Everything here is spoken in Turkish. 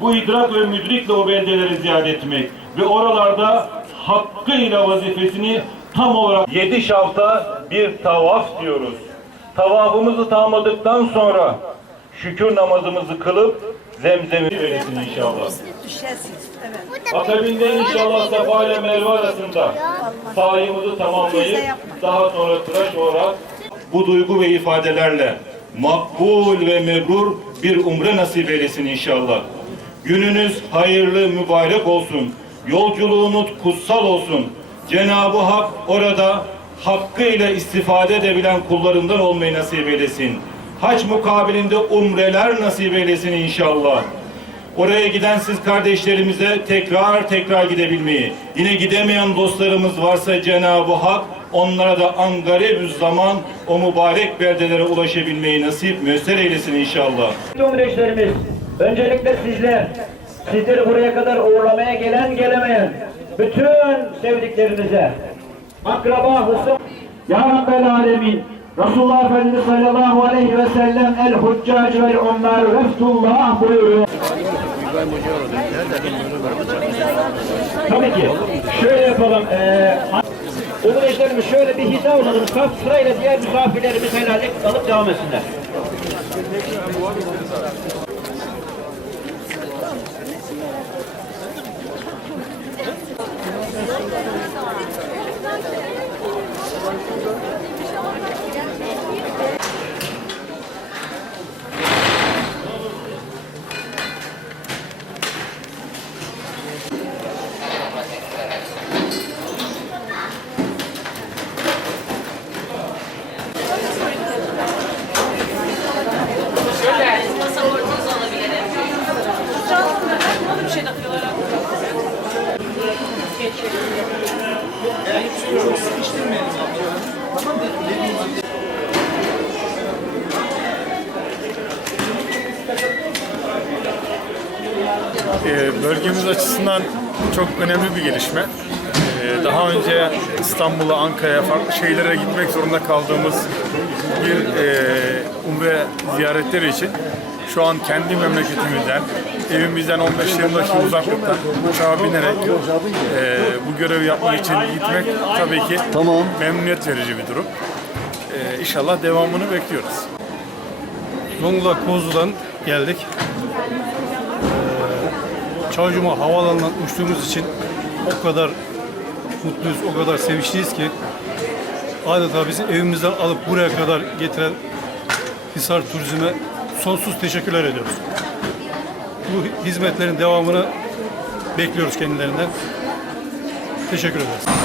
bu idrak ve müdrikle o beldeleri ziyaret etmek ve oralarda hakkıyla vazifesini tam olarak yedi şafta bir tavaf diyoruz. Tavafımızı tamamladıktan sonra şükür namazımızı kılıp zemzemi verirsin inşallah. Akabinde inşallah Safa ile Merve arasında sahimizi tamamlayıp daha sonra tıraş olarak bu duygu ve ifadelerle makbul ve mebrur bir umre nasip eylesin inşallah. Gününüz hayırlı, mübarek olsun. Yolculuğunuz kutsal olsun. Cenab-ı Hak orada hakkıyla istifade edebilen kullarından olmayı nasip eylesin. Hac mukabilinde umreler nasip eylesin inşallah. Oraya giden siz kardeşlerimize tekrar tekrar gidebilmeyi, yine gidemeyen dostlarımız varsa Cenab-ı Hak onlara da angaribüz zaman o mübarek beldelere ulaşabilmeyi nasip müessir eylesin inşallah. Umreşlerimiz, öncelikle sizler, sizleri buraya kadar uğurlamaya gelen gelemeyen bütün sevdiklerinize, akraba, hısım, Ya Rabbel Alemin, Resulullah Efendimiz sallallahu aleyhi ve sellem el huccac vel ummer veftullah buyuruyor. Tabii ki. Şöyle yapalım. Eee Umreşlerimiz şöyle bir hiza olalım. Saf sırayla diğer misafirlerimiz helallik alıp devam etsinler. 何だ? Ee, bölgemiz açısından çok önemli bir gelişme. Ee, Daha önce İstanbul'a, Ankara'ya, farklı şehirlere gitmek zorunda kaldığımız bir e, umre ziyaretleri için şu an kendi memleketimizden, evimizden 15-20 dakika uzaklıktan uçağa binerek e, bu görevi yapmak için gitmek tabii ki Tamam. memnuniyet verici bir durum. E, İnşallah devamını bekliyoruz. Zonguldak Kozlu'dan geldik. Ee, Çaycuma Havaalanı'ndan uçtuğumuz için o kadar mutluyuz, o kadar sevinçliyiz ki adeta bizi evimizden alıp buraya kadar getiren Hisar Turizm'e sonsuz teşekkürler ediyoruz. Bu hizmetlerin devamını bekliyoruz kendilerinden. Teşekkür ederiz.